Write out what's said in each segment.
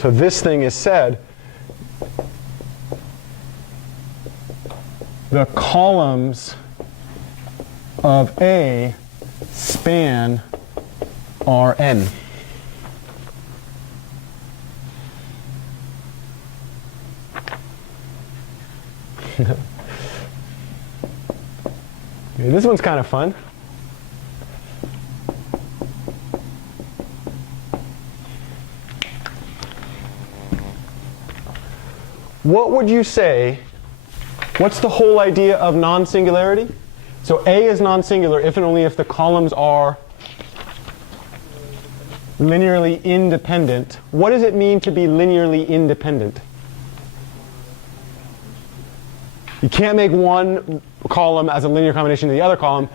So this thing is said, the columns of A span Rn. This one's kind of fun. What would you say, what's the whole idea of non-singularity? So A is non-singular if and only if the columns are linearly independent. What does it mean to be linearly independent? You can't make one column as a linear combination to the other column.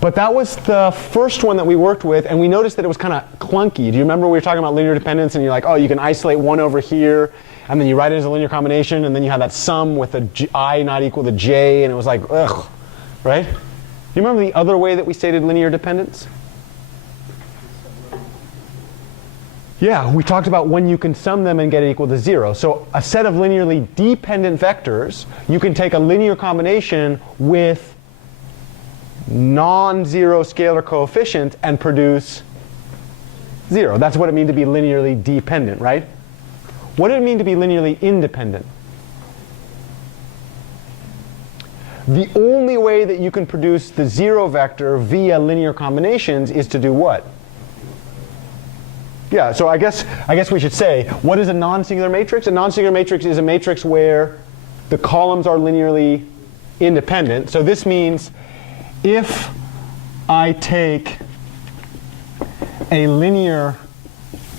But that was the first one that we worked with, and we noticed that it was kind of clunky. Do you remember we were talking about linear dependence, and you're like, oh, you can isolate one over here, and then you write it as a linear combination, and then you have that sum with a I not equal to j, and it was like, ugh, right? Do you remember the other way that we stated linear dependence? Yeah, we talked about when you can sum them and get it equal to 0. So a set of linearly dependent vectors, you can take a linear combination with non-zero scalar coefficient and produce 0. That's what it means to be linearly dependent, right? What did it mean to be linearly independent? The only way that you can produce the 0 vector via linear combinations is to do what? Yeah, so I guess we should say, what is a non-singular matrix? A non-singular matrix is a matrix where the columns are linearly independent. So this means if I take a linear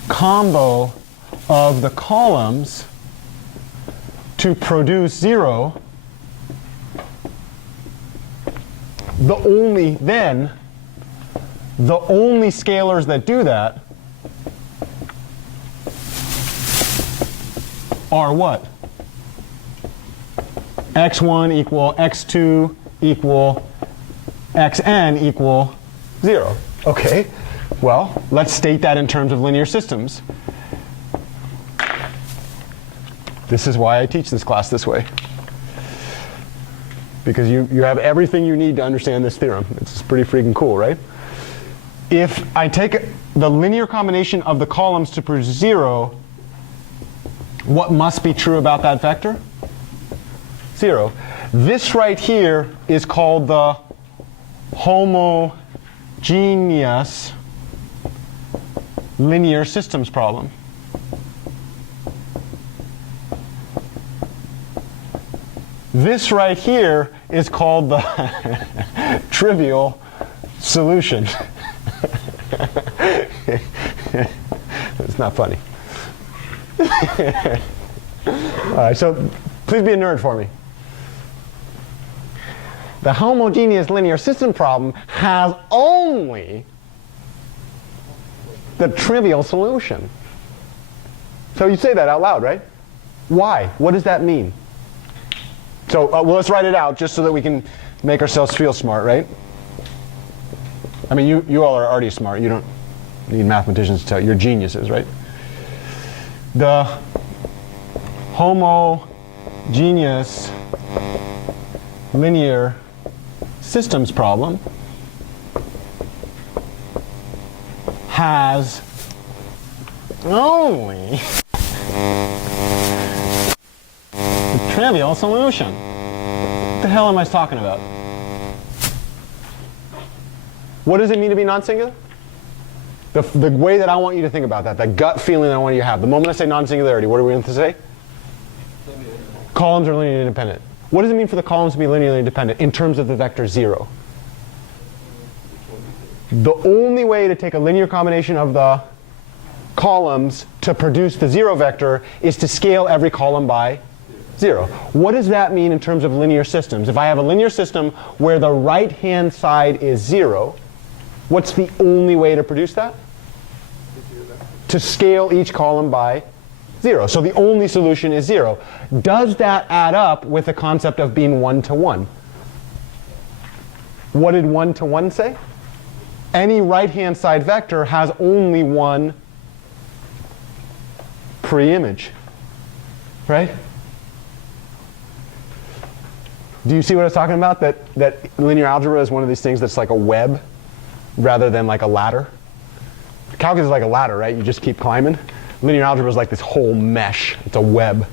combo of the columns to produce 0, the only scalars that do that are what? x1 equal x2 equal xn equal 0. Okay, well, let's state that in terms of linear systems. This is why I teach this class this way. Because you have everything you need to understand this theorem. It's pretty freaking cool, right? If I take the linear combination of the columns to produce 0, what must be true about that vector? 0. This right here is called the homogeneous linear systems problem. This right here is called the trivial solution. It's not funny. All right, so please be a nerd for me. The homogeneous linear system problem has only the trivial solution. So you say that out loud, right? Why? What does that mean? So well, let's write it out just so that we can make ourselves feel smart, right? I mean, you all are already smart. You don't need mathematicians to tell you. You're geniuses, right? The homogeneous linear systems problem has only the trivial solution. What the hell am I talking about? What does it mean to be non-singular? The way that I want you to think about that, that gut feeling that I want you to have. The moment I say non-singularity, what are we going to say? Columns are linearly independent. What does it mean for the columns to be linearly independent in terms of the vector 0? The only way to take a linear combination of the columns to produce the 0 vector is to scale every column by 0. What does that mean in terms of linear systems? If I have a linear system where the right-hand side is 0, what's the only way to produce that? To scale each column by 0. So the only solution is 0. Does that add up with the concept of being 1-to-1? What did 1-to-1 say? Any right-hand side vector has only one pre-image, right? Do you see what I was talking about? That linear algebra is one of these things that's like a web rather than like a ladder. Calculus is like a ladder, right? You just keep climbing. Linear algebra is like this whole mesh. It's a web.